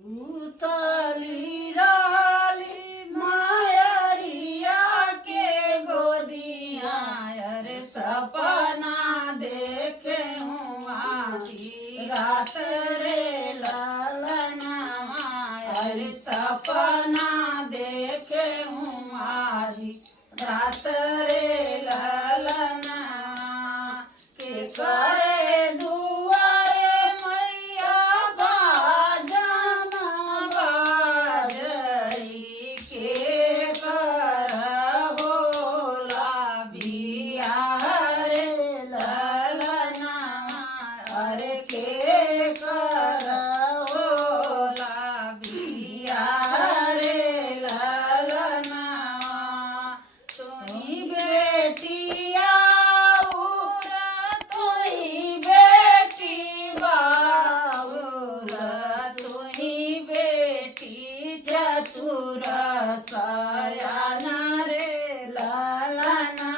उताली राली मायरिया के गोदिया अरे सपना देखे हूँ आधी रात रे लालना अरे सपना देखे हूँ आधी रात रे लालना के करे दुआरे मैया बाजन बाजई के कर होला बियाह रे ललना अरे के कर होला बियाह रे ललना तुही बेटिया चतुर सयाना रे लालना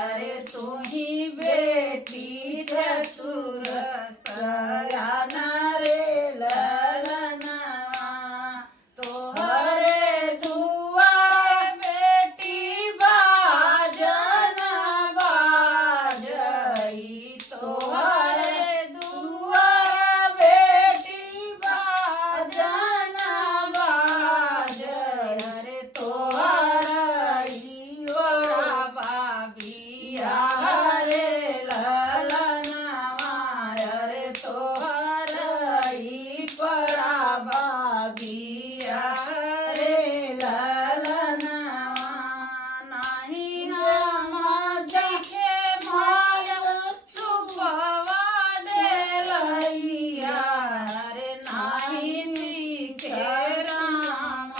अरे तुही बेटी चतुर सयाना रे लालना तोहरे दुआर बेटी बाजन बाजई तोहरे दुआर बेटी बाजन अरे तोहरा बड़ा बाबिया रे ललना अरे तोहरा बड़ा बाबिया रे ललना नहीं हम सीखे माया सुपवा दे लैया रे नहीं सीखे राम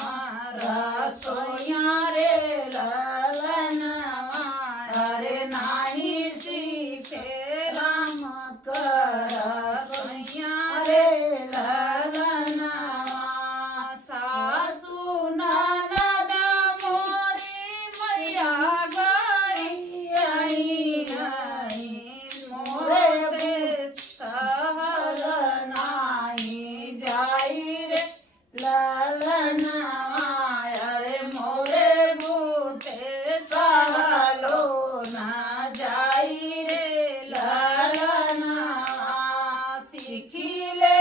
रसोया रे ललना अरे नाही सीखे राम कर रसोया रे ललना सासू ननद मोरी मैया गई आई मोरे से सहल नाही जाई रे ललना अरे मोरे बूते सहलो ना जाई रे ललना सीखी ले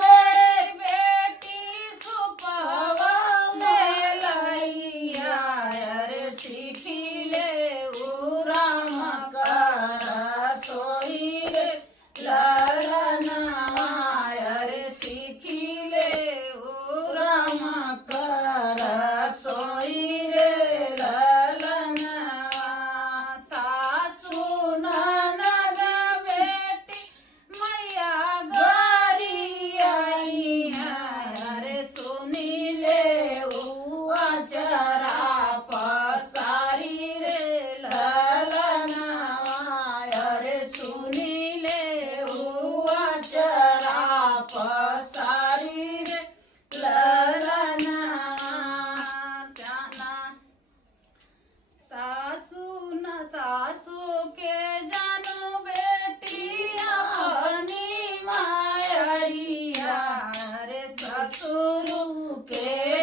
मेरे बेटी सुपवा ले लैया अरे सीखी ले राम कर सोई रे ललना अरे सीखी ले राम कर सोई रे ललना सासू ननद बेटी मैया गरी आई है अरे सुनी ले चरा पसारी रे ललना अरे सुनी ले चरा पसारी रे ललना सासू न सासू के जानू बेटी अपनी मायरिया रे ससुर के